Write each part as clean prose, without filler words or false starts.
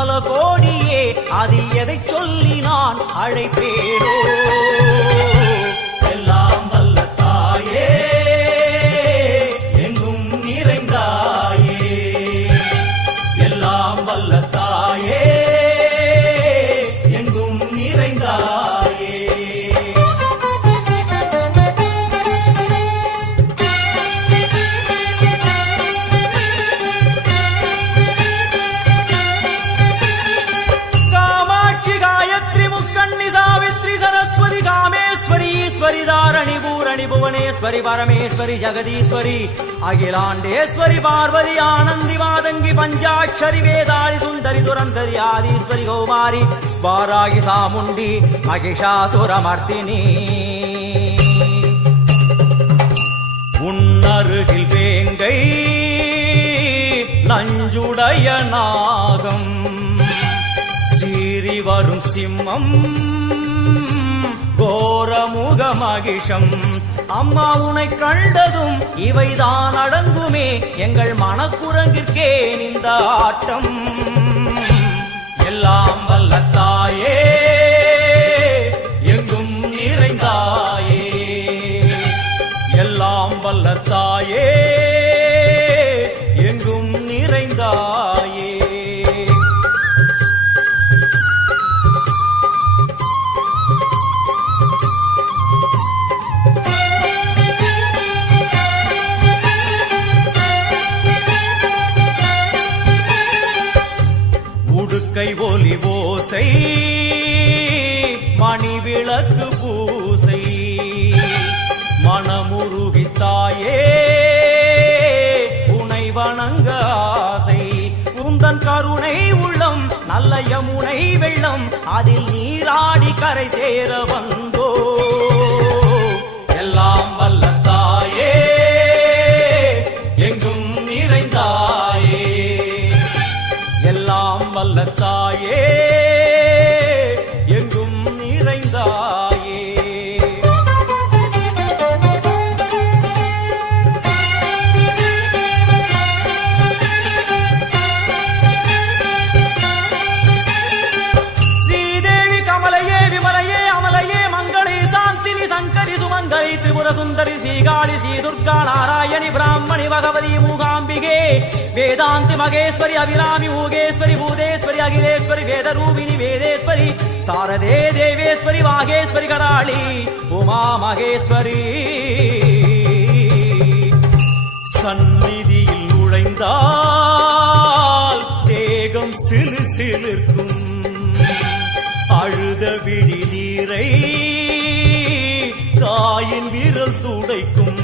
பல கோடியே அது எதை சொல்லி நான் அழைப்பேனோ எல்லாம் வல்ல தாயே எங்கும் நிறைந்தாயே எல்லாம் வல்ல தாயே எங்கும் நிறைந்தாயே தாரணி பூரணி புவனேஸ்வரி பரமேஸ்வரி ஜெகதீஸ்வரி அகிலாண்டேஸ்வரி பார்வதி ஆனந்தி மாதங்கி பஞ்சாட்சரி வேதாளி சுந்தரி துரந்தரி ஆதீஸ்வரி கௌமாரி வாராகி சாமுண்டி மகிஷாசுரமர்த்தினி உன்னருகில் வேங்கை நஞ்சுடைய நாகம் சீறி வரும் சிம்மம் கோரமுக மகிஷம் அம்மா உனை கண்டதும் இவைதான் அடங்குமே எங்கள் மனக்குரங்கிற்கே இந்த ஆட்டம் எல்லாம் வல்ல தாயே எங்கும் நிறைந்தாயே எல்லாம் வல்ல தாயே எங்கும் நிறைந்தாயே கை ஒலி ஓசை மணி விளக்கு பூசை மனமுருகித்தாயே உனை வணங்க ஆசை உந்தன் கருணை உள்ளம் நல்ல யமுனை வெள்ளம் அதில் நீராடி கரை சேர வந்தோ எல்லாம் வல்ல தாயே எங்கும் நிறைந்தாயே எல்லாம் வல்ல தாயே எங்கும் நிறைந்தாயே ஸ்ரீதேவி கமலையே விமலையே அமலையே மங்களே சாந்தினி சங்கரி சுமங்கலி திரிபுர சுந்தரி ஸ்ரீகாளி ஸ்ரீ துர்கா நாராயணி பிராமணி பகவதி மூகாம்பிகே வேதாந்தி மகேஸ்வரி அபிராமி மூகேஸ்வரி பூதேஸ்வரி அகிலேஸ்வரி வேதரூபிணி வேதேஸ்வரி சாரதே தேவேஸ்வரி வாகேஸ்வரி கராளி உமா மகேஸ்வரி சந்நிதியில் நுழைந்தால் தேகம் சிலு சிலிர்க்கும் அழுத விழி நீரை தாயின் விரல் துடைக்கும்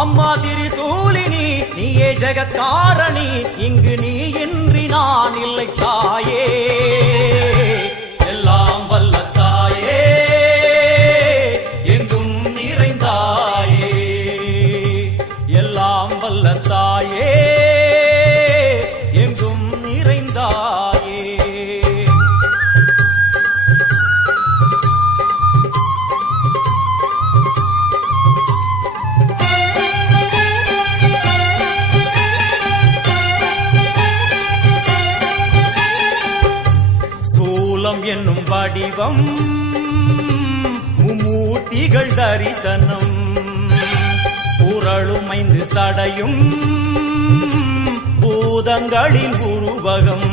அம்மா திரிசூலினி நீயே ஜெகத்காரணி இங்கு நீ இன்றி நான் இல்லை தாயே எல்லாம் வல்ல தாயே எங்கும் நிறைந்தாயே எல்லாம் வல்ல தாயே எங்கும் நிறைந்தாயே என்னும் வடிவம் மும்மூர்த்திகள் தரிசனம் புரளுமைந்து சடையும் பூதங்களின் உருவகம்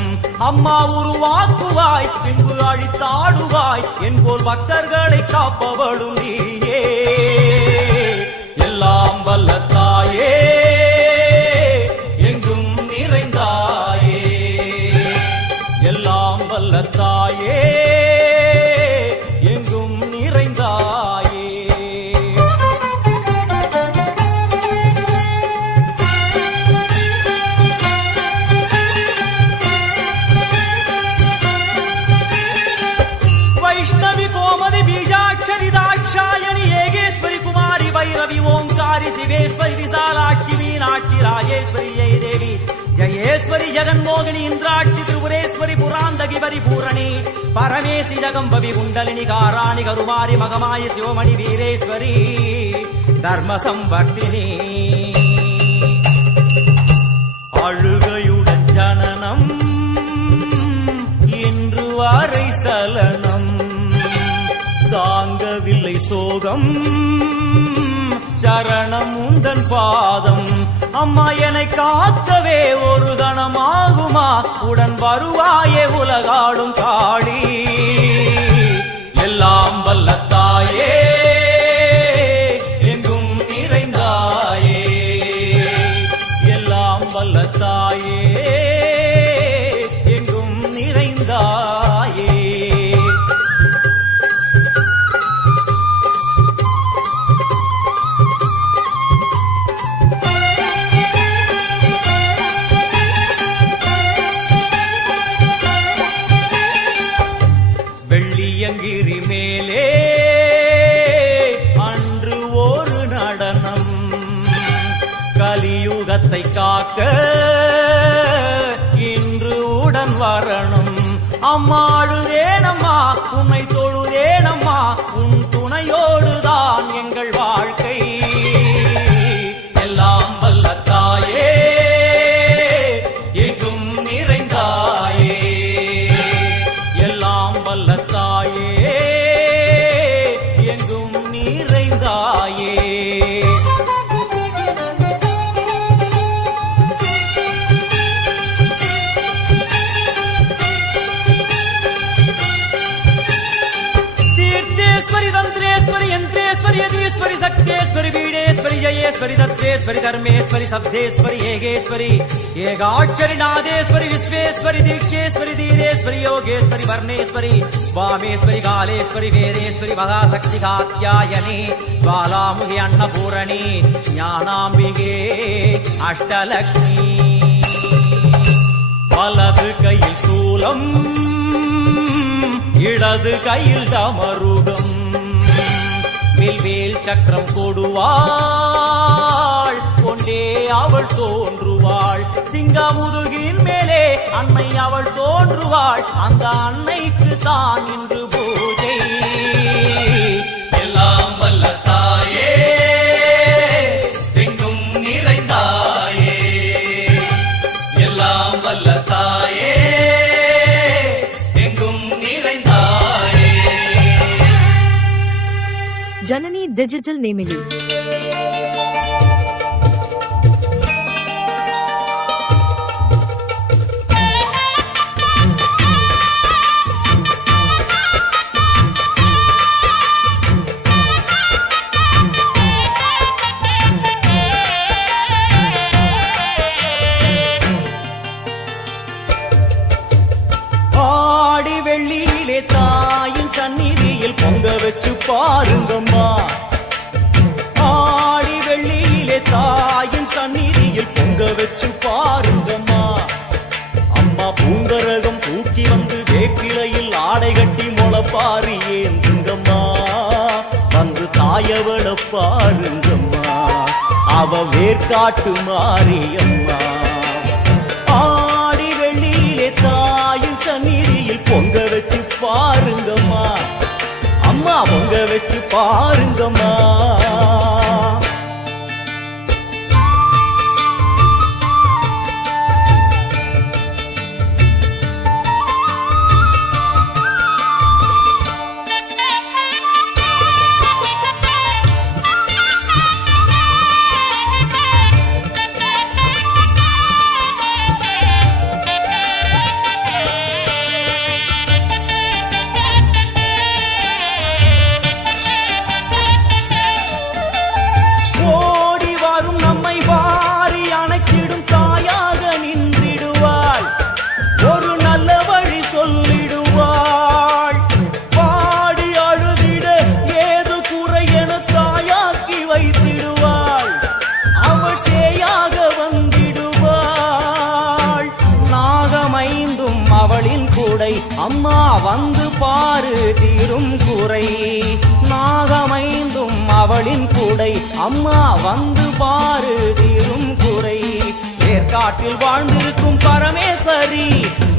அம்மா உருவாக்குவாய் பின்பு அழித்தாடுவாய் என்போல் பக்தர்களை காப்பவளும் நீயே எல்லாம் வல்ல தாயே எங்கும் நிறைந்தாயே எல்லாம் வல்ல தாயே எங்கும் நிறைந்தாயே வைஷ்ணவி கோமதி பீஜாட்சரி தாட்சாயணி ஏகேஸ்வரி குமாரி பைரவி ஓங்காரி சிவேஸ்வரி விசாலாட்சி மீனாட்சி ராஜேஸ்வரி ஜெயதேவி ஜயேஸ்வரி ஜெகன்மோகினி இந்திராட்சி திரிபுரேஸ்வரி புராந்தகி பரிபூரணி பரமேசி ஜகம்பவி குண்டலினி காராணி கருமாரி மகமாயி சிவமணி வீரேஸ்வரி தர்ம சம்வர்த்தினி அழுகையுடன் ஜனனம் சோகம் சரணம் உந்தன் பாதம் அம்மா என்னை காக்கவே ஒரு கணமாகுமா உடன் வருவாயே உலகாடும் காளி எல்லாம் வல்ல தாயே எங்கும் நிறைந்தாயே எல்லாம் வல்ல தாயே எங்கும் நிறைந்தாயே வெள்ளியங்கிரி மேலே அன்று ஒரு நடனம் கலியுகத்தை காக்க இன்று உடன் வரணும் அம்மாடுதேனம்மா உன்னை தொழுதேனம்மா உன் துணையோடுதான் எங்கள் வாழ்க்கை எல்லாம் வல்ல தாயே எங்கும் நிறைந்தாயே எல்லாம் வல்ல தாயே எங்கும் நிறைந்தாயே तीर्थेश्वरी तंत्रेश्वरी यंत्रेश्वरी यदीश्वरी शक्तेश्वरी बीडेश्वरी जयेश्वरी दत्तेश्वरी धर्मेश्वरी शब्देश्वरी येगेश्वरी येगाक्षरी नादेश्वरी विश्वेश्वरी दीक्षेश्वरी धीरेश्वरी योगेश्वरी वर्णेश्वरी वामेश्वरी कालेश्वरी वेदेश्वरी महाशक्ति कात्यायनी ज्वालामुखी अन्नपूरणी ज्ञानाम्बिके अष्टलक्ष्मी वलது கையில் சூலம் இடது கையில் டமருகம் வில்வேல் சக்கரம் கொடுவாள் கொண்டே அவள் தோன்றுவாள் சிங்கமுதுகின் மேலே அன்னை அவள் தோன்றுவாள் அந்த அன்னைக்கு தான் இன்று பூஜை எல்லாம் வல்ல தாயே எங்கும் நிறைந்தாயே எல்லாம் வல்ல தாயே जननी डिजिटल नेमिली ஆடி வெள்ளியிலே தாயின் சந்நிதியில் பொங்க வச்சு பாருங்கம்மா ஆடி வெள்ளியிலே தாயின் சந்நிதியில் பொங்க வச்சு பாருங்கம்மா அம்மா பூங்கரகம் தூக்கி வந்து வேப்பிலையில் ஆடை கட்டி முளப்பாரி ஏந்துங்கம்மா வந்து தாயவள பாருங்கம்மா அவ வேர்காட்டு மாரியம்மா ஆடி வெள்ளியிலே தாயின் சந்நிதியில் பொங்க வச்சு பாருங்கம்மா அம்மா பொங்க வச்சு பாருங்கம்மா அம்மா வந்து பாரு தீரும் குறை நாகமைந்தும் அவளின் கூடை அம்மா வந்து பாரு தீரும் குறை ஏற்காட்டில் வாழ்ந்திருக்கும் பரமேஸ்வரி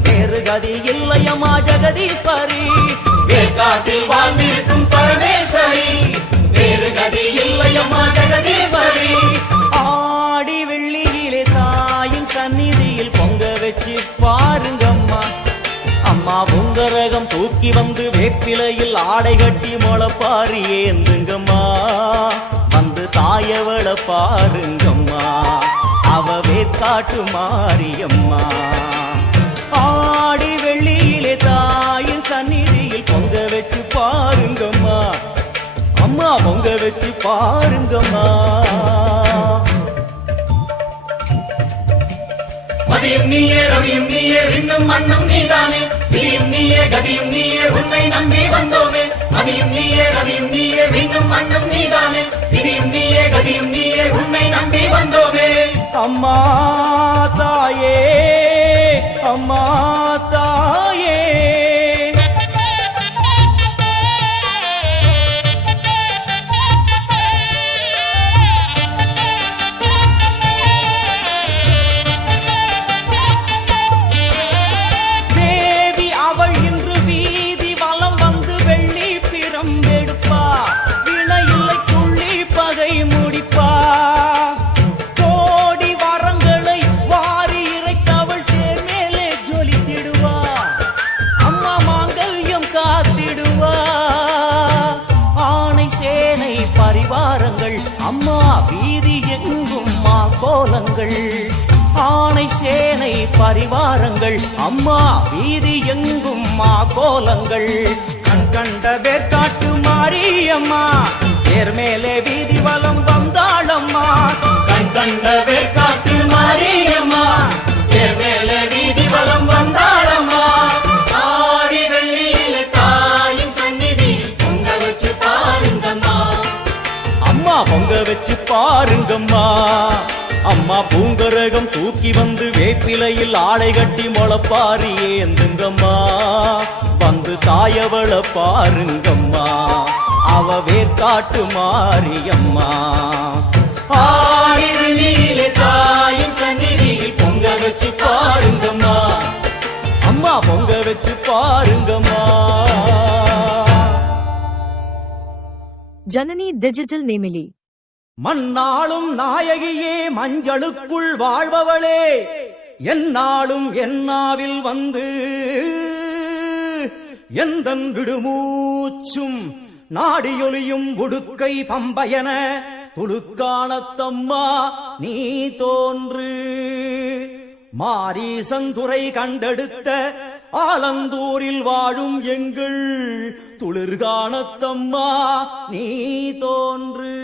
வேறு கதி இல்லையம்மா ஜெகதீஸ்வரி ஏற்காட்டில் வாழ்ந்திருக்கும் பரமேஸ்வரி வேறு கதி இல்லையம்மா ஜெகதீஸ்வரி ஆடி வெள்ளியிலே தாயின் சந்நிதியில் பொங்க வச்சு பாருங்கம்மா அம்மா அம்மா பொங்கரகம் தூக்கி வந்து வேப்பிலையில் ஆடை கட்டி முளப்பாரி ஏந்துங்கம்மா வந்து தாயவள பாருங்கம்மா அவ வேற்காட்டு மாரியம்மா ஆடி வெள்ளியிலே தாயின் சந்நிதியில் பொங்க வச்சு பாருங்கம்மா அம்மா பொங்க வச்சு பாருங்கம்மா மதியும் நீயே ரவியும் நீயே விண்ணும் மண்ணும் நீதானே விதியும் நீயே கதியும் நீயே உன்னை நம்பி வந்தோமே மதியும் நீயே ரவியும் நீயே விண்ணும் மண்ணும் நீதானே விதியும் நீயே கதியும் நீயே உன்னை நம்பி வந்தோமே அம்மா தாயே அம்மா தாயே அம்மா வீதி எங்கும் மா கோலங்கள் ஆணை சேனை பரிவாரங்கள் அம்மா வீதி எங்கும் மா கோலங்கள் கண் கண்ட வேற்காட்டு மாரியம்மா தேர் மேலே வீதி வலம் வந்தாளம்மா கண் கண்ட வேற்காட்டு மாரியம்மா தேர் மேலே வீதி வலம் வந்தாளம்மா ஆடி வெள்ளியில தாயின் சந்நிதி பொங்க வச்சு பாருங்கம்மா அம்மா பொங்க வச்சு பாருங்கம்மா அம்மா பூங்கரகம் தூக்கி வந்து வேப்பிலையில் ஆடை கட்டி முளப்பாரி ஏந்துங்கம்மா வந்து தாயவள பாருங்கம்மா அவ வேற்காட்டு மாரியம்மா ஆடி வெள்ளியிலே தாயின் சந்நிதியில் பொங்க வச்சு பாருங்கம்மா அம்மா பொங்க வச்சு பாருங்கம்மா ஜனனி டிஜிட்டல் நேமிலி மண்ணாளும் நாயகியே மஞ்சளுக்குள் வாழ்பவளே என்னாலும் என்னாவில் வந்து எந்தன் விடுமூச்சும் நாடியொலியும் உடுக்கை பம்பயன துளுக்கானத்தம்மா நீ தோன்று மாரீசந்துரை கண்டெடுத்த ஆலந்தூரில் வாழும் எங்கள் துளிர்கானத்தம்மா நீ தோன்று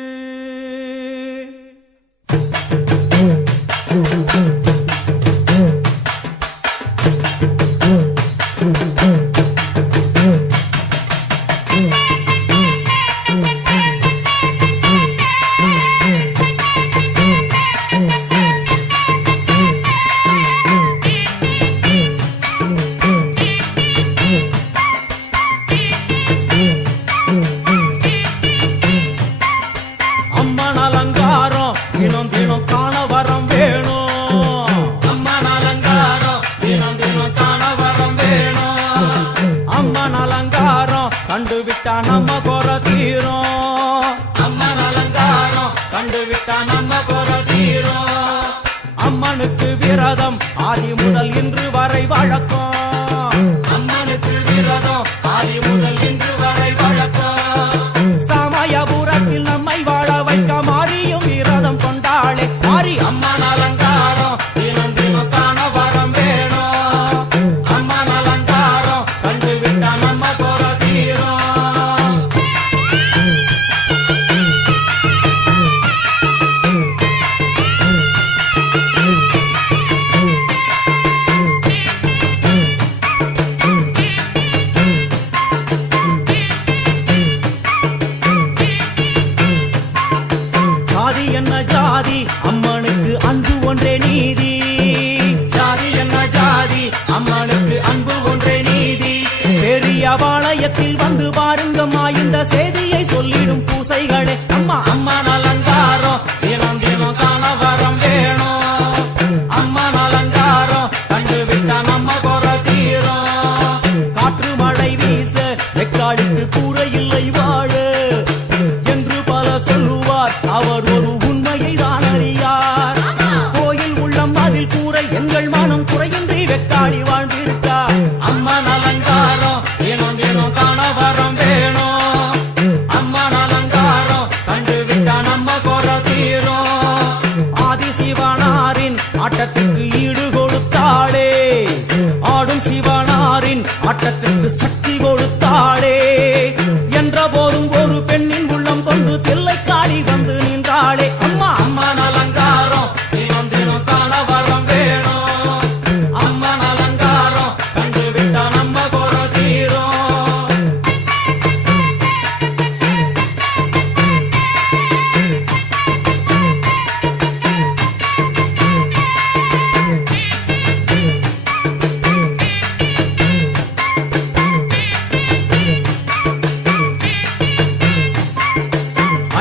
கண்டுவிட்டா நம்ம குற தீரும் அம்மன் அலங்காரம் கண்டுவிட்டா நம்ம குற தீரும் அம்மனுக்கு விரதம் ஆதி முதல் இன்று வரை வழக்கம் அம்மனுக்கு விரதம் ஆதி முதல் இன்று வரை வழக்கம் சமயபுரத்தில் நம்மை வாழ வைக்க மாறியும் விரதம் கொண்டாளே மாறி அம்மன் அலங்காரம் தினம் தினம் காண வரம் வேணும் அம்மன் அலங்காரம் கண்டுவிட்டா நம்ம குற தீரும் ஜாதி என்ன ஜாதி அம்மனுக்கு அன்பு ஒன்றே நீதி ஜாதி என்ன ஜாதி அம்மனுக்கு அன்பு ஒன்றே நீதி பெரிய பாளையத்தில் வந்து பாருங்கம்மா இந்த செய்தியை சொல்லிடும் பூசைகளே அம்மா அம்மன் அலங்காரம் தினம் தினம் காண வரம் வேணும் அம்மன் அலங்காரம் கண்டுவிட்டா நம்ம குற தீரும் காற்று மழை வீச வெக்காளுக்கு கூரை இல்லை வாழ என்று பல சொல்லுவார் அவர் ஒரு உண்மையை தான் அறியார் கோயில் உள்ளம் அதில் கூரை எங்கள் மனம் குறையின்றி வெக்காளி வாழ்ந்திருக்கார் அம்மன் அலங்காரம் சிவனாரின் ஆட்டத்திற்கு சக்தி கொடுத்தாளே. என்ற போதும் ஒரு பெண்ணின் உள்ளம் கொண்டு தில்லைக்காளி வந்து நின்றாளே. அம்மா அம்மன் அலங்காரம் தினம் தினம் காண வரம் வேணும். அம்மன் அலங்காரம் கண்டு விட்டா நம்ம குறை தீரும்.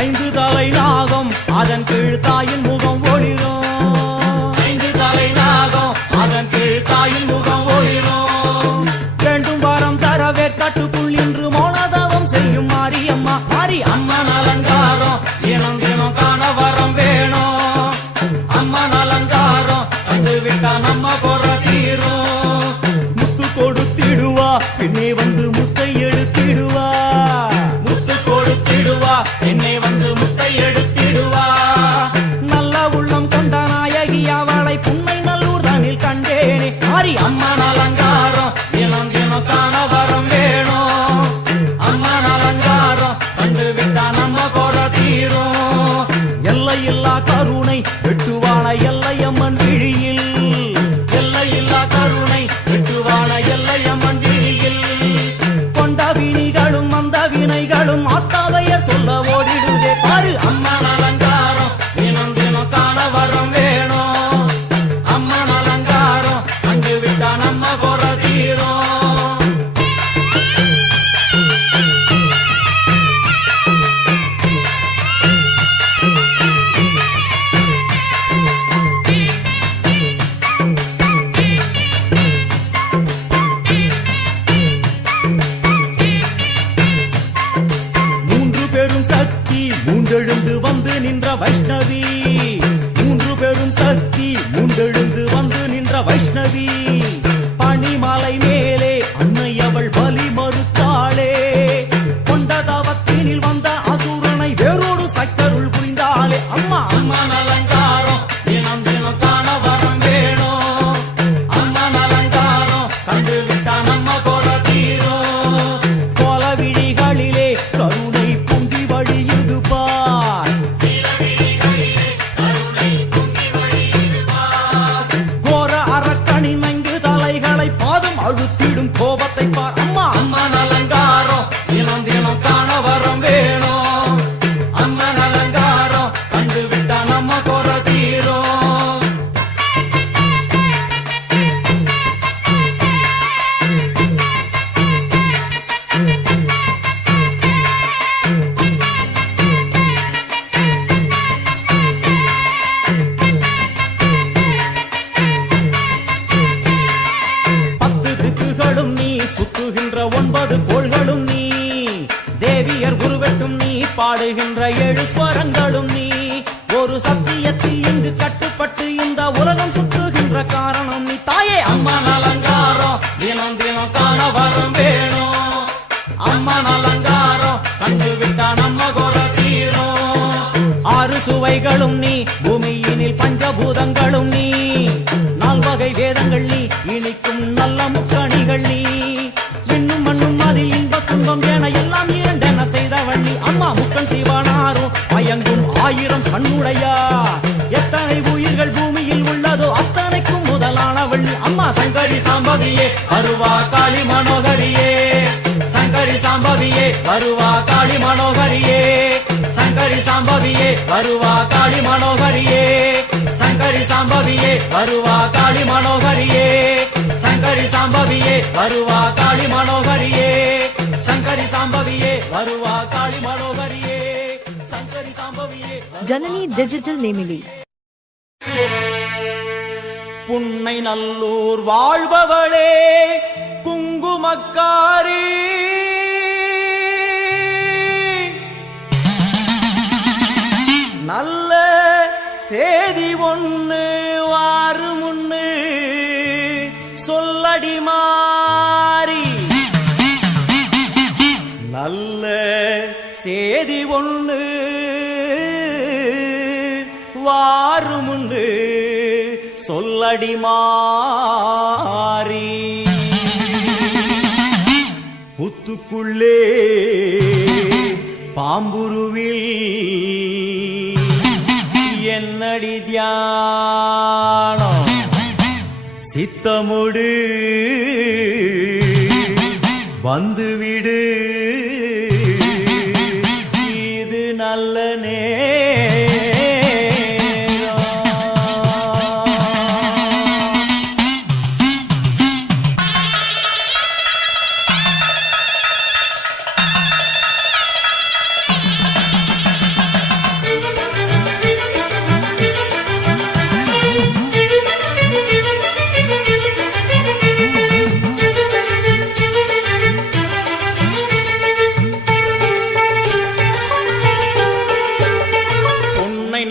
5 தலை நாகம் அதன் கீழ் தாயின் முகம் ஒளிரும். 5 தலை நாகம் அதன் கீழ் தாயின் முகம் ஒளிரும். வேண்டும் வரம் தரவே கட்டுக்குள் இன்று மோனதவம் செய்யும் மாரியம்மா. மாரி அம்மன் அலங்காரம் தினம் தினம் காண வரம் வேணும். அம்மன் அலங்காரம் கண்டு விட்டா நம்ம குறை தீரும். முத்து கொடுத்திடுவா பின்னே வந்து முத்தை எடுத்திடுவா. முத்து கொடுத்திடுவா என்னை வந்து முத்தை எடுத்திடுவா. நல்ல உள்ளம் கொண்ட நாயகி அவளை புன்னை நல்லூர் தனில் கண்டேனே. மாரி அம்மன் அலங்காரம் தினம் தினம் காண வரம் வேணும். அம்மன் அலங்காரம் கண்டு விட்டா நம்ம குறை தீரும். எல்லையில்லா கருணை வெட்டுவான எல்லையம்மன் விழியில். எல்லையில்லா கருணை வெட்டுவான எல்லையம்மன் விழியில். கொண்ட வினிகளும் அந்த வினைகளும் ஆத்தாவையர் சொல்ல ஓடிடுதே. பாரு அம்மன் அலங்காரம் தினம் தினம் காண வரம் வேணும். அம்மன் அலங்காரம் கண்டு விட்டா நம்ம குறை தீரும். மூன்று பெரும் சக்தி மூண்டெழுந்து வந்து நின்ற வைஷ்ணவி. மூன்று பெரும் சக்தி மூண்டெழுந்து வந்து நின்ற வைஷ்ணவி. பனிமலை மேலே அன்னை அவள் பலி மறுத்தாளே. கொண்ட தவத்தினில் வந்த அசுரனை வேரோடு சக்கருள் புரிந்தாளே. அம்மா அம்மன் அலங்காரம் தினம் தினம் காண வரம் வேணும். அம்மன் அலங்காரம் கண்டு விட்டா நம்ம குறை தீரும். கோல விழிகளிலே கருணை பொங்கி வழியுது பார். கோர அரக்கனின் 5 தலைகளை பாதம் அழுத்திடும் கோபத்தை பார். அம்மா அம்மன் அலங்காரம் தினம் தினம் காண வரம் வேணும். அம்மன் அலங்காரம் கண்டு விட்டா நம்ம குறை தீரும். பத்து திக்குகளும் நீ சுத்துகின்ற 9 கோள்களும் நீ. தேவியர் உருவெட்டும் நீ பாடுகின்ற 7 ஸ்வரங்களும் நீ. ஒரு சத்தியத்தில் இங்கு கட்டுப்பட்டு இந்த உலகம் சுத்துகின்ற காரணம் நீ தாயே. அம்மன் அலங்காரம் தினம் தினம் காண வரம் வேணும். அம்மன் அலங்காரம் கண்டு விட்டா நம்ம குறை தீரும். 6 சுவைகளும் நீ பூமியினில் பஞ்சபூதங்களும் நீ. 4 வகை வேதங்கள் நீ இனிக்கும் நல்ல முக்கணிகள் நீ. விண்ணும் மண்ணும் அதில் இன்ப துன்பம் என எல்லாம் இரண்டென செய்தவள் நீ. அம்மா முக்கன் சிவனாரும் மயங்கும் 1000 கண்ணுடையா. எத்தனை உயிர்கள் பூமியில் உள்ளதோ அத்தனைக்கும் முதலானவள் நீ. அம்மா சங்கரி சாம்பவியே வருவா காளி மனோகரியே. சங்கரி சாம்பவியே வருவா காளி மனோகரியே. சங்கரி சாம்பவியே வருவா காளி மனோகரியே. சங்கரி சாம்பவியே வருவா காளி மனோகரியே. சங்கரி சாம்பவியே வருவா காளி மனோகரியே. சங்கரி சாம்பவியே வருவா காளி மனோகரியே. சங்கரி சாம்பவியே ஜனனி டிஜிட்டல் நேமிலி. புன்னை நல்லூர் வாழ்பவளே குங்குமக்காரி. நல்ல சேதி ஒண்ணு வாரு முன்னு சொல்லடி மாறி. நல்ல சேதி ஒண்ணு வாரு முன்னு சொல்லடி மாறி. புத்துக்குள்ளே பாம்புருவில் என்னடி தியானம் சித்தமுடு வந்துவிடு இது நல்ல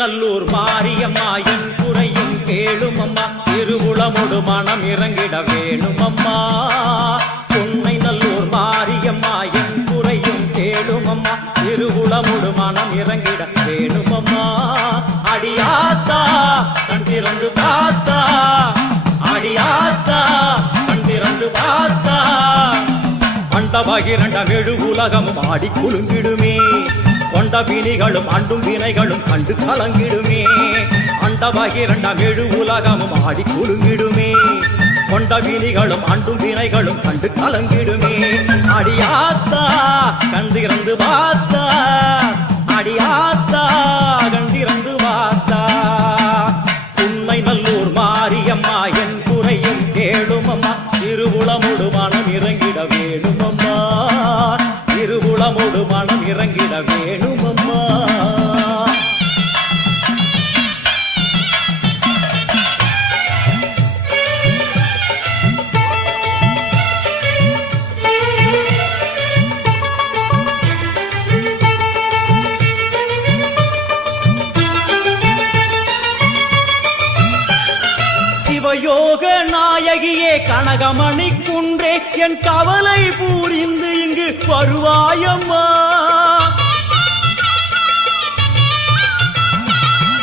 நல்லூர் மாரியம்மா என் குறையும் கேளும் அம்மா திருவுளமொடு மனம் இறங்கிட வேணும் அம்மா பொன்னை நல்லூர் மாரியம்மா என் குறையும் கேளும் அம்மா திருவுளமொடு மனம் இறங்கிட வேணும் அம்மா அடியாத்தா கண் திறந்து பார்த்தா அடியாத்தா கண் திறந்து பார்த்தா அண்டபகிரண்டம் எழு உலகமும் ஆடி குலுங்கிடுமே கொண்ட வினிகளும் அண்டும் வினைகளும் கண்டு கலங்கிடுமே அண்டபகிரண்டம் எழு உலகமும் ஆடி குலுங்கிடுமே கொண்ட வினிகளும் அண்டும் வினைகளும் கண்டு கலங்கிடுமே அடியாத்தா கண்டிறந்து பார்த்தா அடியாத்தா கண்டிறந்து பார்த்தா உண்மை நல்லூர் மாரியம்மா என் குறையும் கேளும் அம்மா திருவுளமொடு மனம் இறங்கிட வேணும் அம்மா திருவுளமொடு மனம் இறங்கிட வேணும் அம்மா சிவயோக நாயகியே கனகமணி குன்றே என் கவலை பூரிந்து இங்கு வருவாயம்மா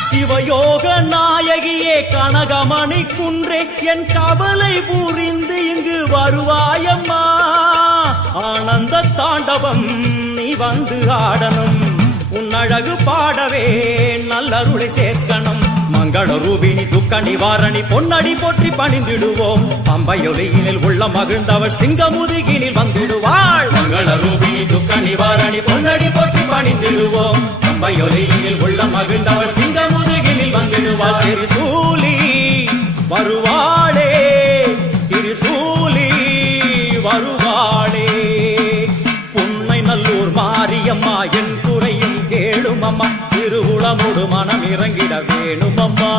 சிவயோக நாயகியே கனகமணி குன்றே என் கவலை பூரிந்து இங்கு வருவாயம்மா ஆனந்த தாண்டவம் நீ வந்து ஆடணும் உன் அழகு பாடவே நல்லருளை சேர்க்கணும் மங்கள ரூபினி துக்க நிவாரணி பொன்னடி போற்றி பணிந்திடுவோம் பம்பையொலியினில் உள்ள மகிழ்ந்தவள் சிங்கமுதுகினில் வந்திடுவாள் மங்கள ரூபினி துக்க நிவாரணி பொன்னடி போற்றி பணிந்திடுவோம் பம்பையொலியினில் உள்ள மகிழ்ந்தவள் சிங்கமுதுகினில் வந்திடுவாள் திரிசூலி வருவாளே திரிசூலி வருவாளே பொன்னை நல்லூர் மாரியம்மா என் குறையும் கேளும் அம்மா திருவுளமொடு மனம் இறங்கிட வேணும் அம்மா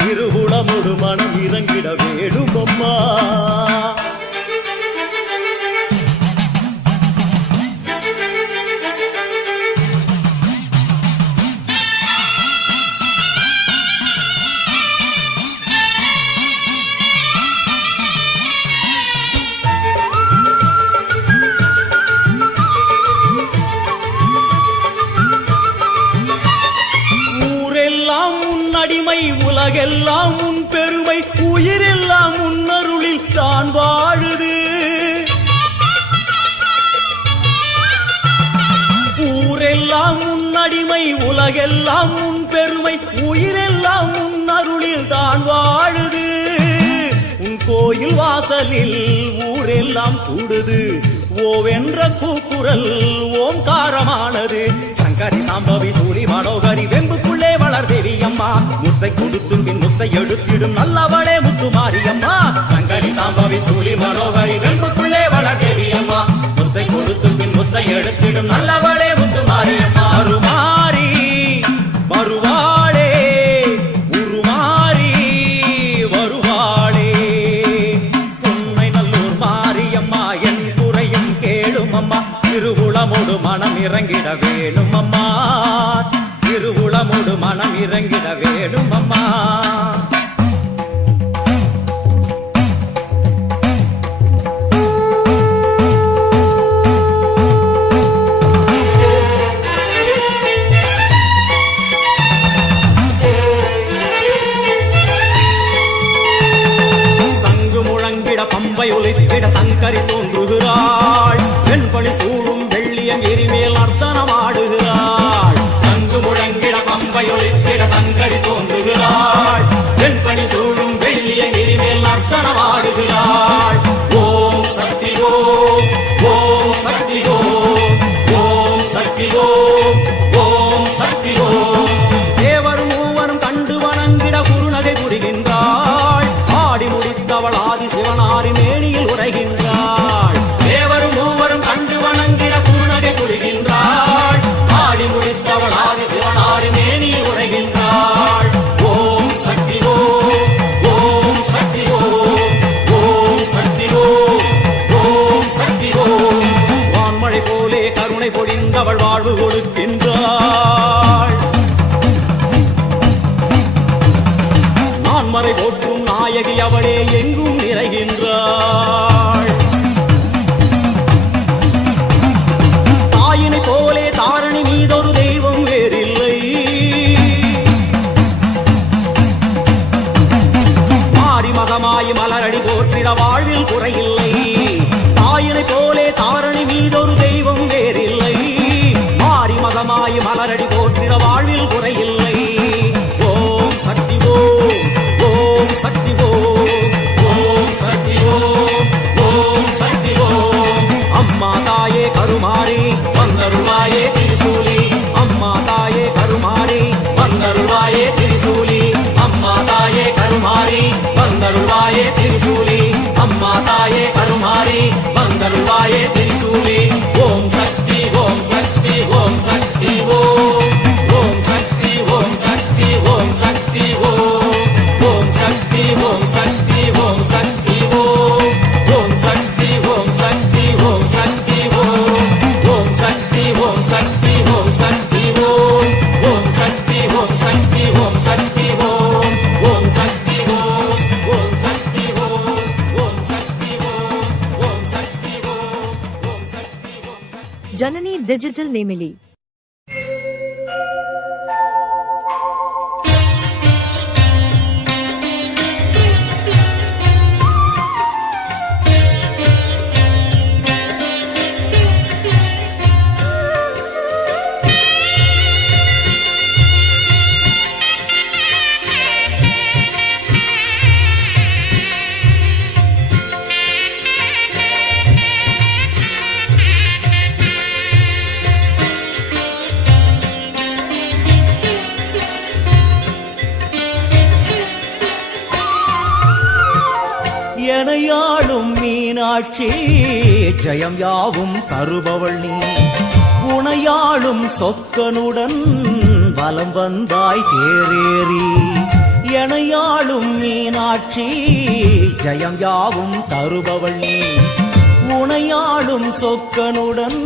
திருவுளமொடு மனம் இறங்கிட வேணும் அம்மா அடிமை உலகெல்லாம் உன் பெருமை உயிரெல்லாம் உன்னருளில் தான் வாழுது ஊரெல்லாம் உன் அடிமை உலகெல்லாம் உன் பெருமை உயிரெல்லாம் உன்னருளில் தான் வாழுது உன் கோயில் வாசலில் ஊரெல்லாம் கூடுது ஓவென்ற கூக்குரல் ஓம்காரமானது சங்கரி சாம்பவி சூரி மனோகரி வெம்புக்குள்ளே வளர்தேவி அம்மா முத்தை கொடுத்தும் பின் முத்தை எடுத்திடும் நல்லவளே முத்து மாரியம்மா சங்கரி சாம்பவி சூரி மனோகரி வெம்புக்குள்ளே வளர்தேவி அம்மா முத்தை கொடுத்தும் பின் முத்தை எடுத்திடும் நல்லவளே முத்து மாரியம்மா அருமாரி வருவாளே உருமாறி வருவாளே பொன்னை நல்லூர் மாரியம்மா என் குறையும் கேளும் அம்மா திருவுளமொடு மனம் இறங்கிட வேணும் அம்மா திருவுளமொடு மனம் இறங்கிட வேணும் அம்மா பம்பை ஒலித்திட சங்கரி தோன்றுகிறாள் வெண்பணி சூடும் வெள்ளியன் எரிமேல் நர்த்தனமாடுகிறாள் சங்கு முழங்கிட பம்பை ஒலித்திட சங்கரி தோன்றுகிறாள் வெண்பணி சூழும் வெள்ளிய நெறிமேல் நர்த்தனமாடுகிறாள் ஓம் சக்தி ஓம் ஓம் சக்தி ஓம் ஓம் சக்தி ஓம் ஓம் சக்தி ஓம் தேவரும் மூவரும் கண்டு வணங்கிட குறுநகை புரிகின்றாள் ஆடி முடித்தவள் ஆதி சிவனாரி மேனியில் உரைகின்றாள் தேவரும் மூவரும் கண்டு வணங்கிட குருநகை புரிகின்றாள் ஆடி முடித்தவள் ஆதி சிவனாரி மேனியில் உரைகின்றாள் ஓம் சக்தி ஓம் ஓம் சக்தி ஓம் ஓம் சக்தி ஓம் ஓம் சக்தி ஓம் வான்மழை போலே கருணை பொழிந்தவள் வாழ்வு கொடுக்கின்றாள் நான்மறை போற்றும் நாயகி அவளே எங்கும் நிறைகின்றாள் தாயினை போலே தாரணி மீதொரு தெய்வம் வேறில்லை மாறி மகமாய் மலரடி போற்றிட வாழ்வில் குறையில்லை தாயினை போலே தாரணி மீதொரு தெய்வம் வேறில்லை மாறி மகமாய் மலரடி போற்றிட வாழ்வில் குறையில்லை ஓம் சக்தி ஓம் ஓம் சக்தி ஓம் ஓம் சக்தி ஓம் ஓம் சக்தி ஓம் அம்மா தாயே கருமாரி வந்தருள்வாயே திரிசூலி அம்மா தாயே கருமாரி வந்தருள்வாயே திரிசூலி அம்மா தாயே கருமாரி வந்தருள்வாயே திரிசூலி அம்மா தாயே கருமாரி வந்தருள்வாயே திரிசூலி ஓம் சக்தி ஓம் சக்தி ஓம் சக்தி ஓம் ஓம் சக்தி ஓம் சக்தி ஓம் சக்தி ஓம் ஓம் சக்தி ஓம் சக்தி ஓம் சக்தி ஓம் ஓம் சக்தி ஓம் சக்தி ஓம் சக்தி ஓம் ஓம் சக்தி ஓம் சக்தி ஓம் சக்தி ஓம் ஓம் சக்தி ஓம் சக்தி ஓம் சக்தி ஓம் ஓம் சக்தி ஓம் ஓம் சக்தி ஓம் ஓம் சக்தி ஓம் ஓம் சக்தி ஓம் ஓம் Shakti Om Janani Digital Nemili. எனையாளும் Meenakshi ஜெயம் யாவும் தருபவள் நீ உனையாளும் சொக்கனுடன் வலம் வந்தாய் தேரேறி எனையாளும் மீனாட்சி ஜெயம் யாவும் தருபவள் நீ உனையாளும் சொக்கனுடன்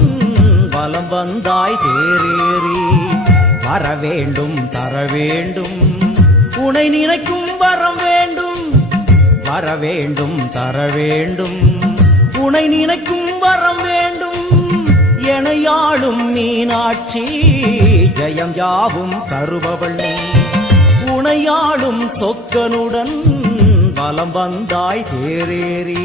வலம் வந்தாய் தேரேறி வர வேண்டும் தர வேண்டும் உனை நினைக்கும் வரம் வேண்டும் வர வேண்டும் தர வேண்டும் உனை நினைக்கும் வரம் வேண்டும் எனையாளும் மீனாட்சி ஜெயம் யாவும் தருபவள் நீ உனையாளும் சொக்கனுடன் வலம் வந்தாய் தேரேறி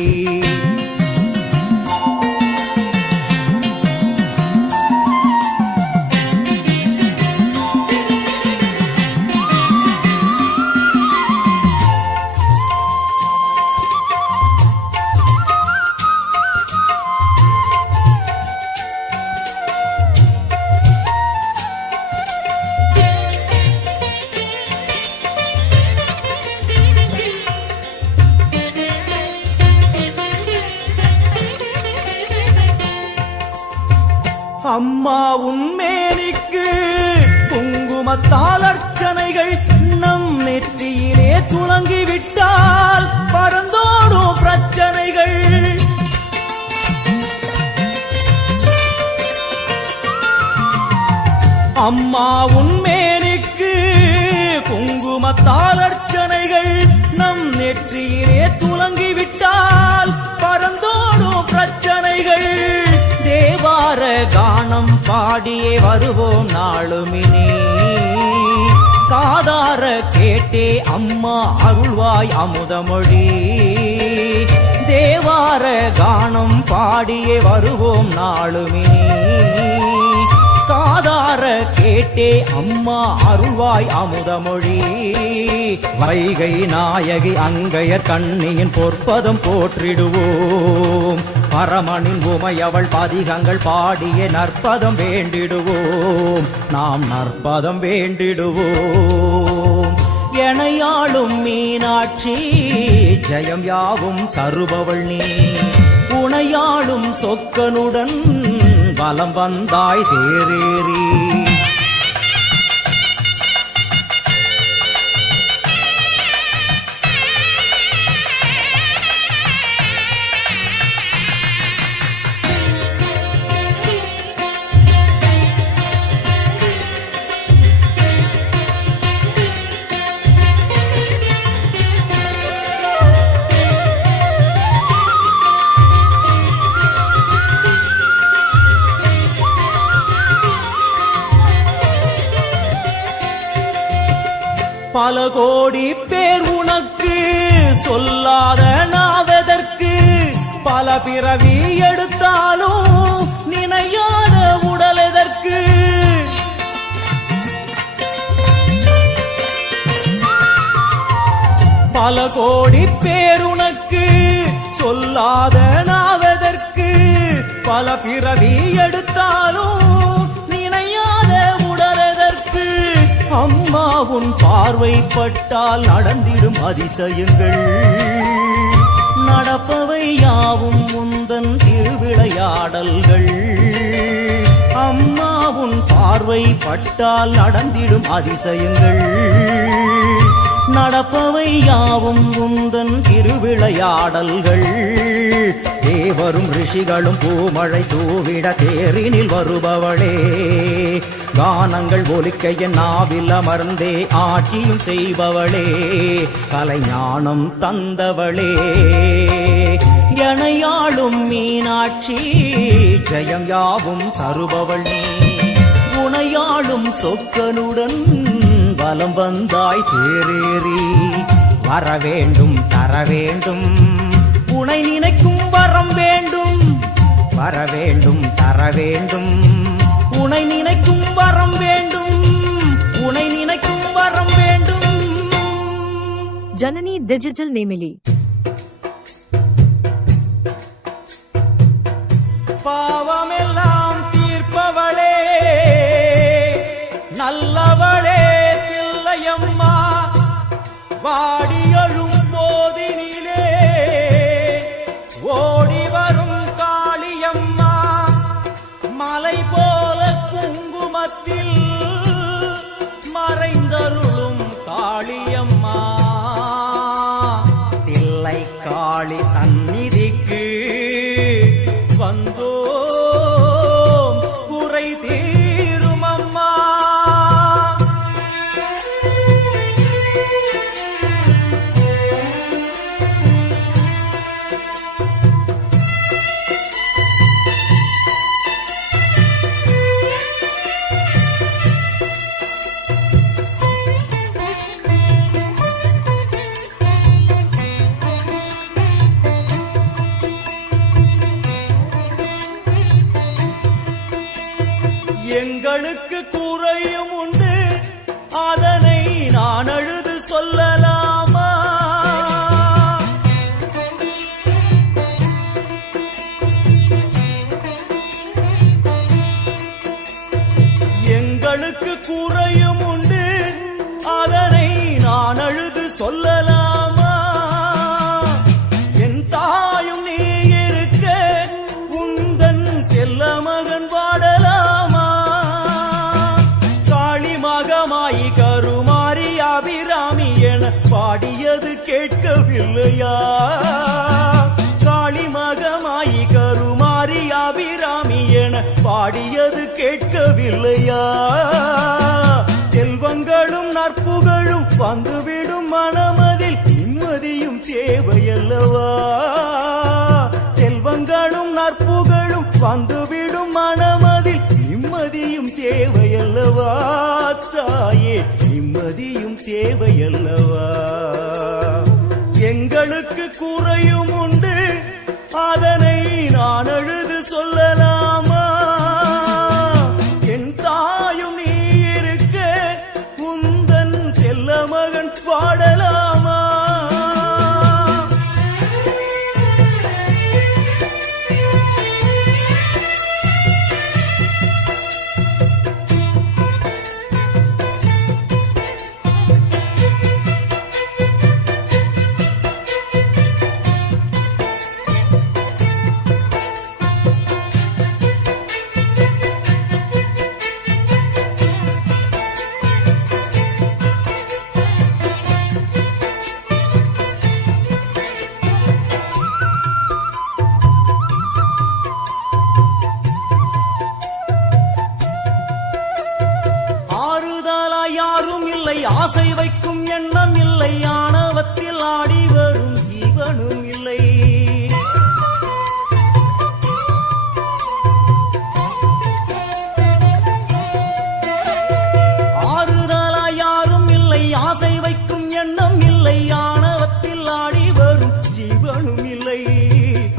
அம்மா உன்மேனிக்கு குங்குமத்தால் அர்ச்சனைகள் நம் நெற்றியிலே துலங்கிவிட்டால் பறந்தோடும் பிரச்சனைகள் அம்மா உன்மேனிக்கு குங்குமத்தால் அர்ச்சனைகள் நம் நெற்றியிலே துலங்கிவிட்டால் பறந்தோடும் பிரச்சனைகள் தேவார கானம் பாடியே வருவோம் நாளுமினே காதார கேட்டே அம்மா அருள்வாய் அமுதமொழி தேவ தேவார கானம் பாடியே வருவோம் நாளுமே காதார கேட்டே அம்மா அருள்வாய் அமுதமொழி வைகை நாயகி அங்கையர் கண்ணியின் பொற்பதம் போற்றிடுவோம் பரமனின் உமையவள் பதிகங்கள் பாடிய நற்பதம் வேண்டிடுவோம் நாம் நற்பதம் வேண்டிடுவோம் எனையாளும் மீனாட்சி ஜெயம் யாவும் தருபவள் நீ உனையாளும் சொக்கனுடன் வலம் வந்தாய் தேரேறி பல கோடி பேர் உனக்கு சொல்லாத நாவதற்கு பல பிறவி எடுத்தாலும் நினையாத உடல் எதற்கு பல கோடி பேர் உனக்கு சொல்லாத நாவதற்கு பல பிறவி எடுத்தாலும் நினையாத உடல் எதற்கு அம்மா உன் பார்வை பட்டால் நடந்திடும் அதிசயங்கள் நடப்பவை யாவும் முந்தன் திருவிளையாடல்கள் அம்மா உன் பார்வை பட்டால் நடந்திடும் அதிசயங்கள் நடப்பவை யாவும் முந்தன் திருவிளையாடல்கள் தேவரும் ரிஷிகளும் பூமழை தூவிட தேரினில் வருபவளே கானங்கள் ஒலிக்க என் நாவில் அமர்ந்தே ஆட்சியும் செய்பவளே கலைஞானம் தந்தவளே எனையாளும் மீனாட்சி ஜெயம் யாவும் தருபவள் நீ உனையாளும் சொக்கனுடன் வலம் வந்தாய் தேரேறி வரவேண்டும் தரவேண்டும் உனை நினைக்கும் வரம் வேண்டும் வரவேண்டும் தரவேண்டும் உனை நினைக்கும் வரம் வேண்டும் உனை நினைக்கும் வரம் வேண்டும் Janani Digital Nemili. பாவமெல்லாம் தீர்ப்பவளே நல்லவளே தில்லையம்மா வாடியழும் போதினிலே ஓடி வரும் காளியம்மா மலை போல குங்குமத்தில் மறைந்தருளும் காளியம்மா தில்லை காளி சந்நிதிக்கு வந்தோம் குறை தீரும் அம்மா எங்களுக்கு குறையும் உண்டு அதனை நான் அழுது சொல்லலாமா எங்களுக்கு குறையும் உண்டு அதனை நான் அழுது சொல்லலாமா என் தாயும் நீ இருக்க உந்தன் செல்ல மகன் வாடலாமா மகமாயி கருமாரி அபிராமி என பாடியது கேட்கவில்லையா காளி மகமாயி கருமாரி அபிராமி என பாடியது கேட்கவில்லையா செல்வங்களும் நற்புகழும் வந்துவிடும் மனமதில் நிம்மதியும் தேவையல்லவா செல்வங்களும் நற்புகழும் வந்துவிடும் மனமதில் நிம்மதியும் தேவையல்லவா தாயே நிம்மதியும் தேவையல்லவா எங்களுக்கு குறையும் உண்டு அதனை நான் அழுது சொல்லலாமா? என் தாயும் நீ இருக்க உந்தன் செல்ல மகன் பாடலாமா? யாரும் இல்லை, ஆசை வைக்கும் எண்ணம் இல்லை, ஆணவத்தில் ஆடி வரும் ஜீவனும் இல்லை. ஆறுதலாய் யாரும் இல்லை, ஆசை வைக்கும் எண்ணம் இல்லை, ஆணவத்தில் ஆடி வரும் ஜீவனும் இல்லை.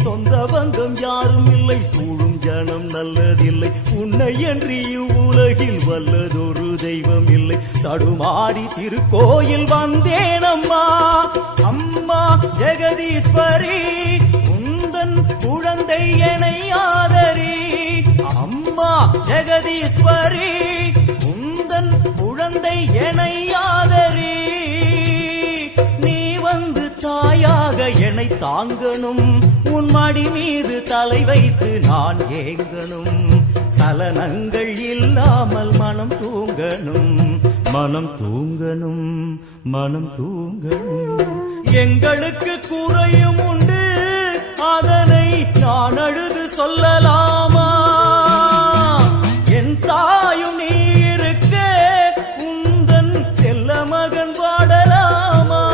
சொந்த பந்தம் யாரும் இல்லை, சூழும் ஜனம் நல்லதில்லை, உன்னை என்று இவ்வுலகில் வல்லதொரு தெய்வம் இல்லை. தடுமாறி திருக்கோயில் வந்தேன் அம்மா, அம்மா ஜெகதீஸ்வரி, உந்தன் குழந்தை என்னை ஆதரி. அம்மா ஜெகதீஸ்வரி, உந்தன் குழந்தை என்னை ஆதரி. நீ வந்து தாயாக என்னை தாங்கணும், உன் மடி மீது தலை வைத்து நான் ஏங்கணும். சலனங்கள் இல்லாமல் மனம் தூங்கணும், மனம் தூங்கணும், மனம் தூங்கணும். எங்களுக்கு குறையும் உண்டு, அதனை நான் அழுது சொல்லலாமா? என் தாயும் நீ இருக்க உந்தன் செல்ல மகன் பாடலாமா?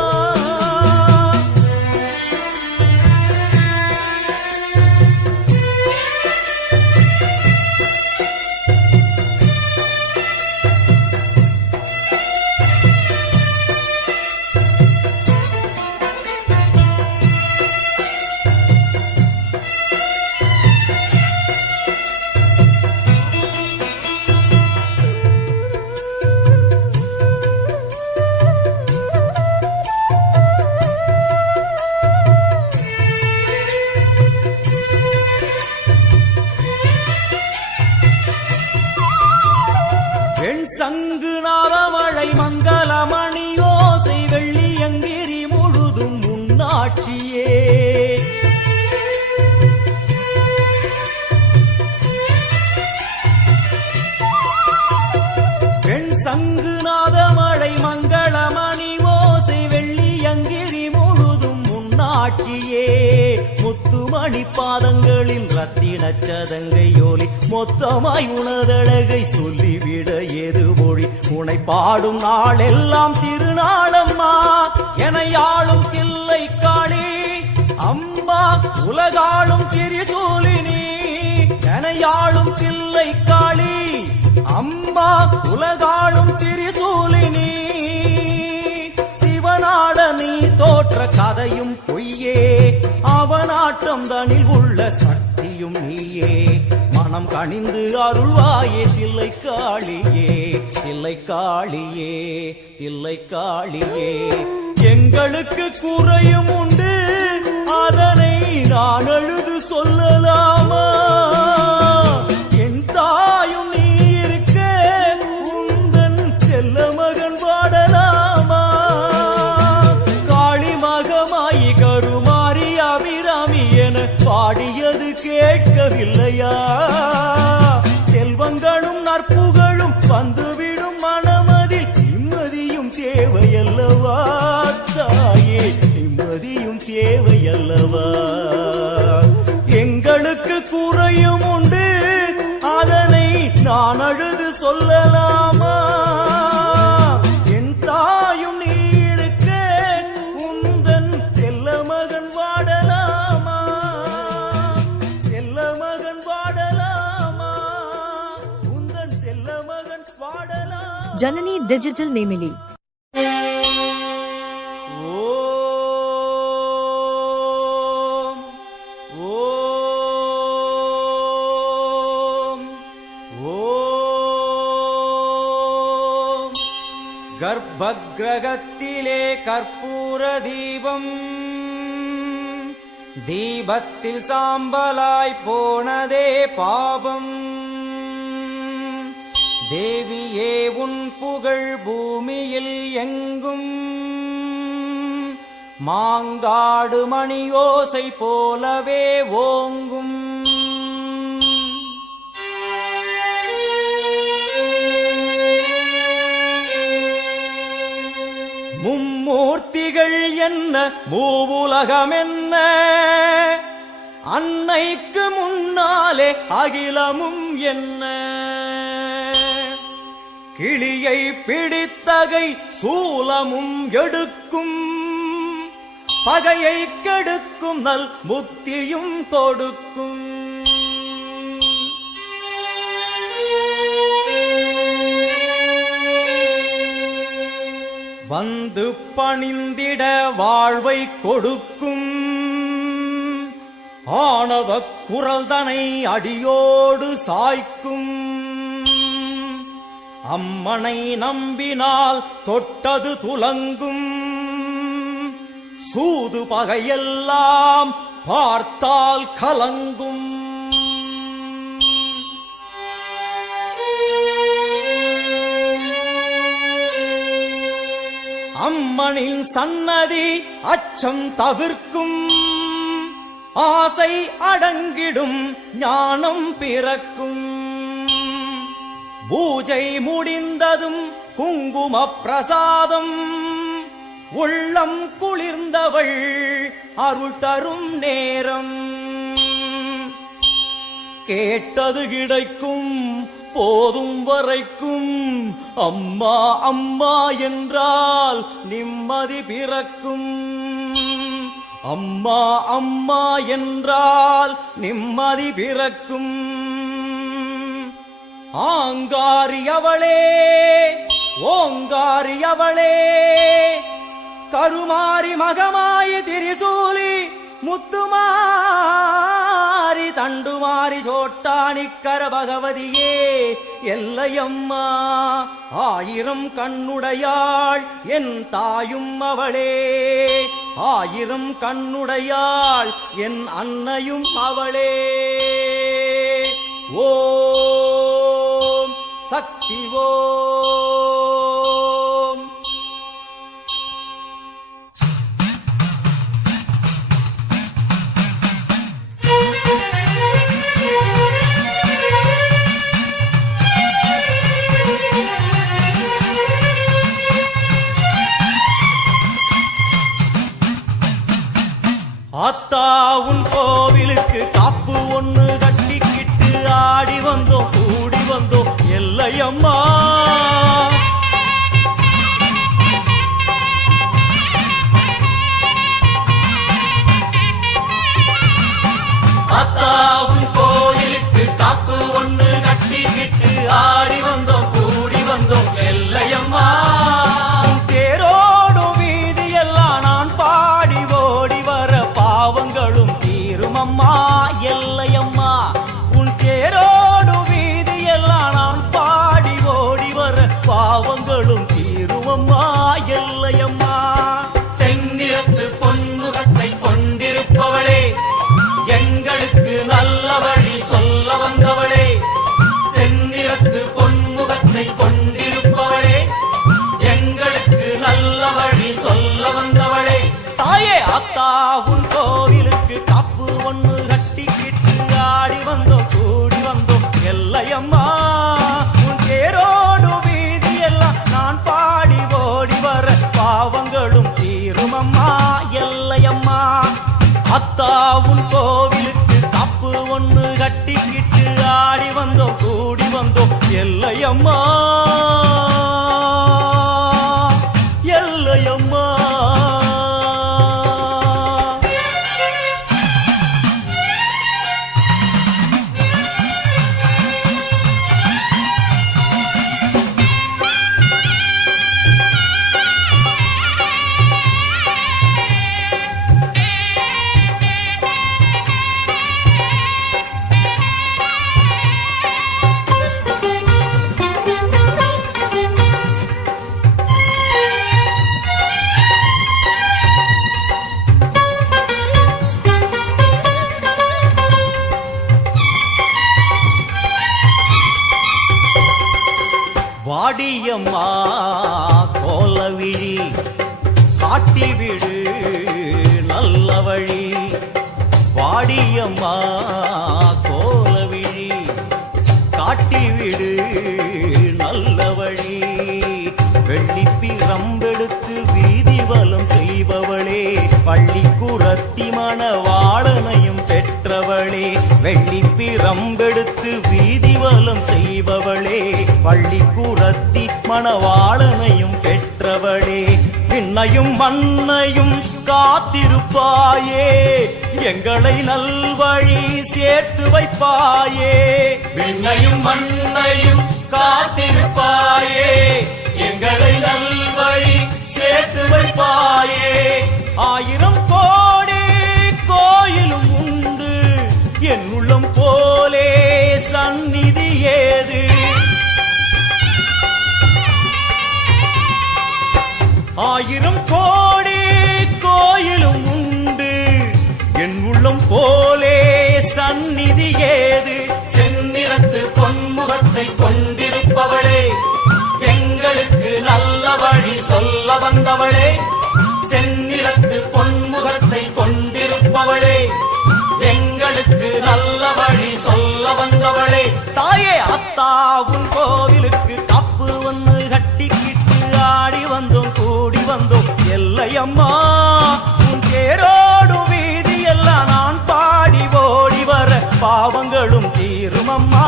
சங்கு நாதமழை மங்களமணி ஓசை வெள்ளியங்கிரி முழுதும் உன்னாட்சியே. பெண் சங்கு நாதமழை மங்களமணி ஓசை வெள்ளியங்கிரி முழுதும் உன்னாட்சியே. முத்துமணி பாதங்களில் ரத்தின சதங்கையோலி மொத்தமாய் உனதழகை சொல்லிவிட ஏது மொழி? உனை பாடும் நாளெல்லாம் திருநாளம்மா, என ஆளும் தில்லை காளி. அம்மா உலகாளும் திரிசூலினி, என ஆளும் தில்லை காளி. அம்மா உலகாளும் திரிசூலினி. சிவனாட நீ தோற்ற கதையும் பொய்யே, அவனாட்டம் தனில் உள்ள சக்தியும் நீயே. மனம் கனிந்து அருள்வாயே தில்லை காளியே, தில்லை காளியே, தில்லை காளியே. எங்களுக்கு குறையும் உண்டு, அதனை நான் அழுது சொல்லலாமா? என் தாயும் நீ இருக்க உந்தன் செல்ல மகன் பாடலாமா? காளி மகமாயி கருமாரி அபிராமி என பாடியது கேட்கவில்லையா? செல்வங்களும் நற்புகழும் வந்துவிடும் மனமதில் நிம்மதியும் தேவையல்லவா தாயே, நிம்மதியும் தேவையல்லவா? எங்களுக்கு குறையும் உண்டு, அதனை நான் அழுது சொல்லலாமா? என் தாயும் நீ இருக்க உந்தன் செல்ல மகன் வாடலாமா? செல்ல மகன் வாடலாமா? உந்தன் செல்ல மகன் வாடலாமா? जननी डिजिटल नेमिली। ஓம் ஓம் கர்ப்பகிரகத்திலே கற்பூர தீபம், தீபத்தில் சாம்பலாய் போனதே பாபம். தேவியே உன் புகழ் பூமியில் எங்கும், மாங்காடு மணியோசை போலவே ஓங்கும். மும்மூர்த்திகள் என்ன மூவுலகம் என்ன, அன்னைக்கு முன்னாலே அகிலமும் என்ன. கிளியை பிடித்தகை சூலமும் எடுக்கும், பகையை கெடுக்கும் நல் முத்தியும் கொடுக்கும். வந்து பணிந்திட வாழ்வை கொடுக்கும், ஆணவ குரல்தனை அடியோடு சாய்க்கும். அம்மனை நம்பினால் தொட்டது துலங்கும், சூது பகையெல்லாம் பார்த்தால் கலங்கும். அம்மனின் சன்னதி அச்சம் தவிர்க்கும், ஆசை அடங்கிடும் ஞானம் பிறக்கும். பூஜை முடிந்ததும் குங்கும பிரசாதம், உள்ளம் குளிர்ந்தவள் அருள் தரும் நேரம். கேட்டது கிடைக்கும் போதும் வரைக்கும், அம்மா அம்மா என்றால் நிம்மதி பிறக்கும். அம்மா அம்மா என்றால் நிம்மதி பிறக்கும். ஆங்காரியவளே ஓங்காரியவளே, கருமாரி மகமாயி திரிசூலி முத்துமாரி தண்டுமாரி சோட்டானிக்கர பகவதியே எல்லையம்மா. ஆயிரம் கண்ணுடையாள் என் தாயும் அவளே, ஆயிரம் கண்ணுடையாள் என் அன்னையும் அவளே. ஓம் சக்தி ஓம். ஆத்தா உன் கோவிலுக்கு காப்பு ஒண்ணு கட்டிக்கிட்டு ஆடி வந்தோம் கூடி வந்தோம் எல்லையம்மா. ஆத்தா உன் கோயிலுக்கு காப்பு ஒண்ணு கட்டிக்கிட்டு ஆடி வந்தோம் கூடி வந்தோம் எல்லையம்மா. தேரோடும் வீதியெல்லாம் நான் பாடி ஓடி வர பாவங்களும் தீருமம்மா எல்லையம்மா. உன் தேரோடும் வீதியெல்லாம் நான் பாடி ஓடி வர பாவங்களும் தீருமம்மா எல்லையம்மா. செந்நிறத்து பொன்முகத்தை கொண்டிருப்பவளே, எங்களுக்கு நல்ல வழி சொல்ல வந்தவளே. செந்நிறத்து பொன்முகத்தை கொண்டிருப்பவளே, எங்களுக்கு நல்ல வழி சொல்ல வந்தவளே. தாயே அத்தா உன் கோவிலுக்கு காப்பு ஒண்ணு கட்டிக்கிட்டு ஆடி வந்தோம் கூடி வந்தோம் எல்லையம்மா. உன் தேரோடும் வீதியெல்லாம் நான் பாடி ஓடி வர பாவங்களும் தீருமம்மா எல்லையம்மா. அத்தா உன் கோவிலுக்கு காப்பு ஒண்ணு கட்டிக்கிட்டு ஆடி வந்தோம் கூடி வந்தோம் எல்லையம்மா எல்லையம்மா. வாடியம்மா கோலவிழி காட்டிவிடு நல்ல வழி. வாடியம்மா கோலவிழி காட்டிவிடு நல்ல வழி. வெள்ளிப்பிரம்பெடுத்து வீதி வலம் செய்பவளே, பள்ளிக்குரத்தி மணவாளனையும் பெற்றவளே. வெள்ளிப்பிரம்பெடுத்து வீதி வலம் செய்பவளே, பள்ளிக்குரத்தி மணவாளனையும் பெற்றவளே. விண்ணையும் மண்ணையும் காத்திருப்பாயே, எங்களை நல்வழி சேர்த்து வைப்பாயே. விண்ணையும் மண்ணையும் காத்திருப்பாயே, எங்களை நல்வழி சேர்த்து வைப்பாயே. 1000 கோடி கோயிலும் உண்டு, என் உள்ளம் போலே சந்நிதி ஏது. 1000 கோடி கோயிலும் உண்டு, என் உள்ளம் போலே சந்நிதி ஏது. செந்நிறத்து பொன்முகத்தை கொண்டிருப்பவளே, எங்களுக்கு நல்ல வழி சொல்ல வந்தவளே. செந்நிறத்து பொன்முகத்தை கொண்டிருப்பவளே, எங்களுக்கு நல்ல வழி சொல்ல வந்தவளே. தாயே அத்தாவும் கோவிலுக்கு கப்பு ஒன்று கட்டிக்கிட்டு ஆடி வந்தோம் கூடி வந்தோம் எல்லையம்மா. உன் தேரோடும் வீதி எல்லாம் நான் பாடி ஓடி வர பாவங்களும் தீரும் அம்மா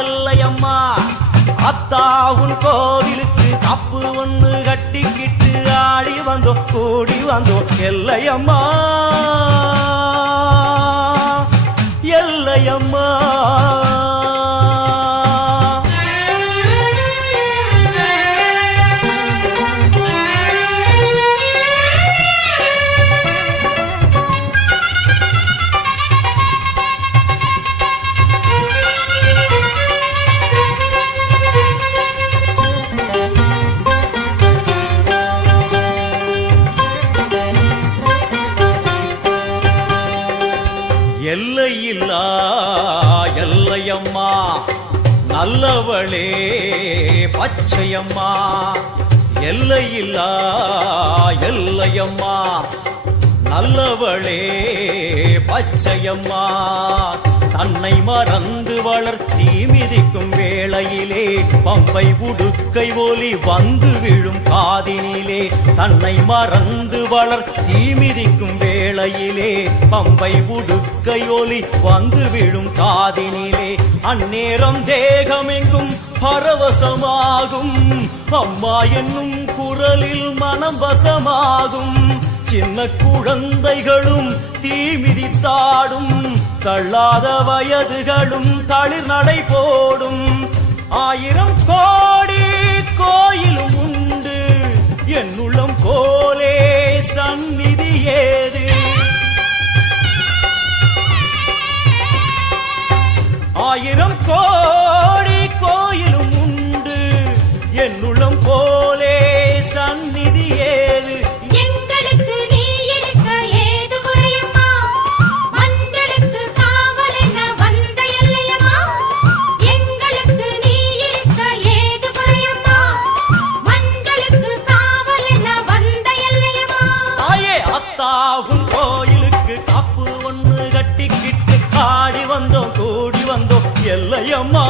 எல்லையம்மா. அத்தாவும் கோவிலுக்கு கப்பு ஒன்று கட்டிக்கிட்டு ஆடி வந்தோம் கூடி வந்தோம் எல்லையம்மா எல்லையம்மா. எல்லையில்லா எல்லையம்மா நல்லவளே பச்சையம்மா. எல்லையில்லா எல்லையம்மா நல்லவளே பச்சையம்மா. தன்னை மறந்து வளர்த்தி மிதிக்கும் வேளையிலே பம்பை உடுக்கை ஒலி வந்து விழும் காதினிலே. தன்னை மறந்து வளர்த்தி மிதிக்கும் வேளையிலே பம்பை உடுக்கை ஒலி வந்து விழும் காதினிலே. அந்நேரம் தேகமெங்கும் பரவசமாகும், அம்மா என்னும் குரலில் மனம் வசமாகும். சின்ன குழந்தைகளும் தீமிதித்தாடும், தள்ளாத வயதுகளும் தளிர் நடை போடும். 1000 கோடி கோயிலும் உண்டு, என் உள்ளம் போலே சந்நிதி ஏது. 1000 கோடி கோயிலும் உண்டு, என் உள்ளம் போலே சந்நிதி ஏது. எல்லையம்மா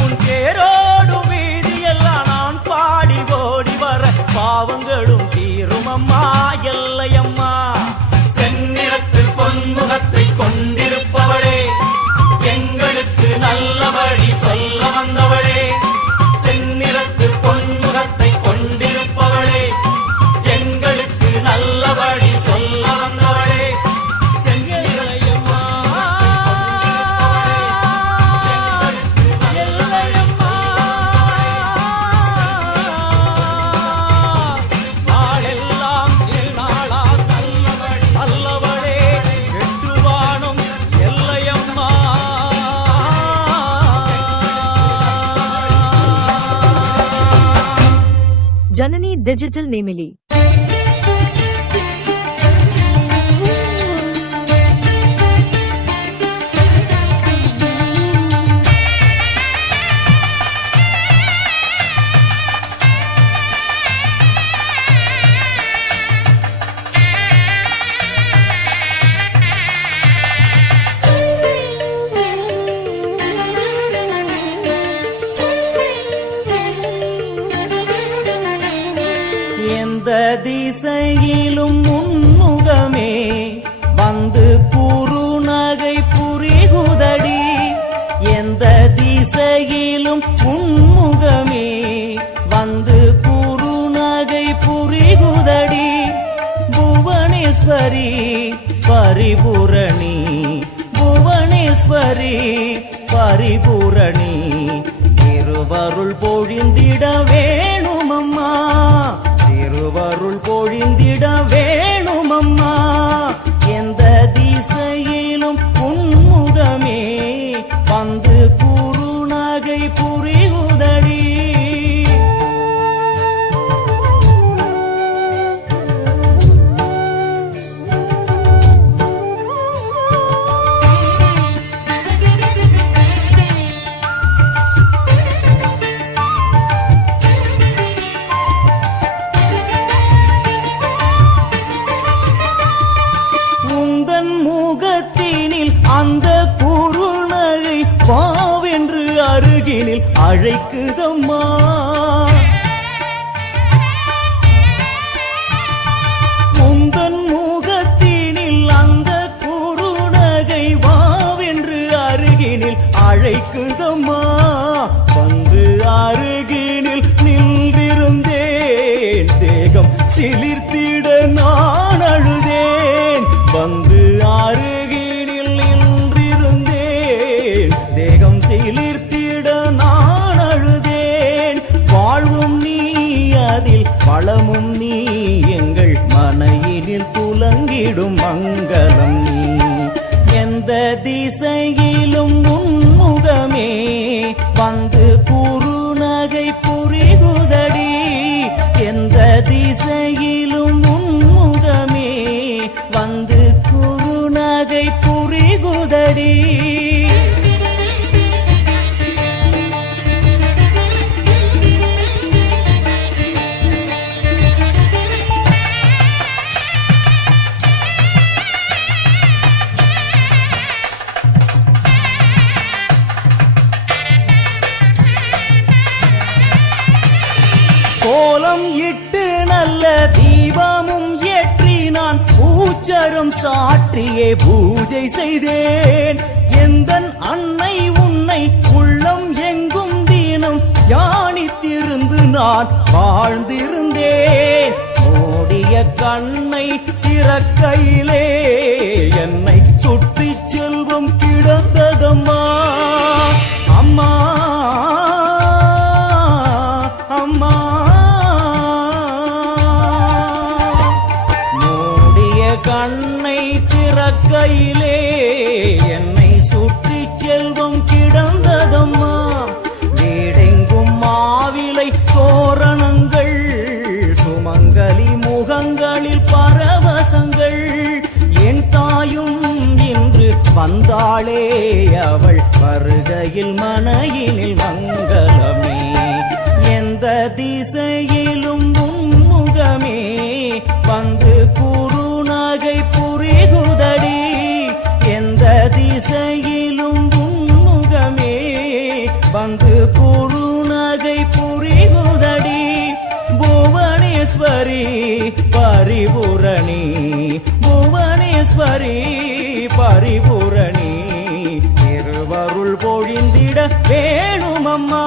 உன் தேரோடும் வீதி எல்லாம் நான் பாடி ஓடி வர பாவங்களும் தீரும் அம்மா எல்லையம்மா. செந்நிறத்து பொன்முகத்தை கொண்டிருப்பவளே, எங்களுக்கு நல்ல வழி சொல்ல வந்தவளே. செந்நிறத்து பொன்முகத்தை கொண்டிருப்பவளே, எங்களுக்கு நல்ல வழி சொல்ல வந்தவளே. जननी डिजिटल नेमिली। திசையிலும் உன்முகமே வந்து குறுநகை புரிகுதடி எந்த திசையிலும் உன்முகமே வந்து குறுநகை புரிகுதடி புவனேஸ்வரி பரிபூரணி புவனேஸ்வரி பரிபூரணி திருவருள் பொழிந்திட வேணுமம்மா திருவருள் பொழிந்திட வேணுமம்மா எந்த திசையிலும் உன்முகமே வந்து குறுநகை புரியுதடி அந்த குறுநகை பாவென்று அருகினில் அழைக்குதம்மா உந்தன் முகத்தினில் அந்த குறுநகை வாவென்று அருகினில் அழைக்குதம்மா வந்து அருகினில் நின்றிருந்தேன் தேகம் சிலிர்த்திட நான் அழுதேன் வந்து அருகினில் நின்றிருந்தேன் தேகம் சிலிர்த்திட நான் அழுதேன் வாழ்வும் நீ அதில் வளமும் நீ எங்கள் மனையினில் துலங்கிடும் மங்களம் நீ எந்த திசையிலும் உன்முகமே வந்து குறுநகை புரிகுதடி எந்த திசையிலும் உன்முகமே வந்து குறுநகை புரிகுதடி கோலம் இட்டு நல்ல தீபமும் ஏற்றி நான் பூச்சரம் சாற்றியே பூஜை செய்தேன் எந்தன் அன்னை உன்னை உள்ளம் எங்கும் தினம் தியானித்திருந்து நான் வாழ்ந்திருந்தேன் மூடிய கண்ணை திறக்கையிலே என்னை சுற்றி செல்வம் கிடந்ததம்மா அம்மா அம்மா கண்ணை திறக்கையிலே என்னை சுற்றி செல்வம் கிடந்ததம்மா வீடெங்கும் மாவிலை தோரணங்கள் சுமங்கலி முகங்களில் பரவசங்கள் என் தாயும் இன்று வந்தாளே அவள் வருகையில் மனையினில் மங்களமே எந்த திசையிலும் உன்முகமே வந்து குறுநகை புரிகுதடி எந்த திசையிலும் உன்முகமே வந்து குறுநகை புரிகுதடி புவனேஸ்வரி பரிபூரணி புவனேஸ்வரி பரிபூரணி திருவருள் பொழிந்திட வேணுமம்மா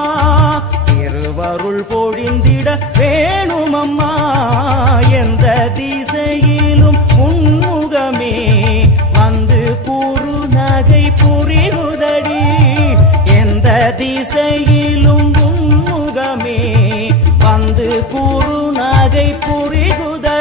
திருவருள் பொழிந்திட வேணுமம்மா எந்த திசையிலும் உன்முகமே வந்து குறுநகை புரிகுதடி எந்த திசையிலும் உன்முகமே வந்து குறுநகை புரிகுதடி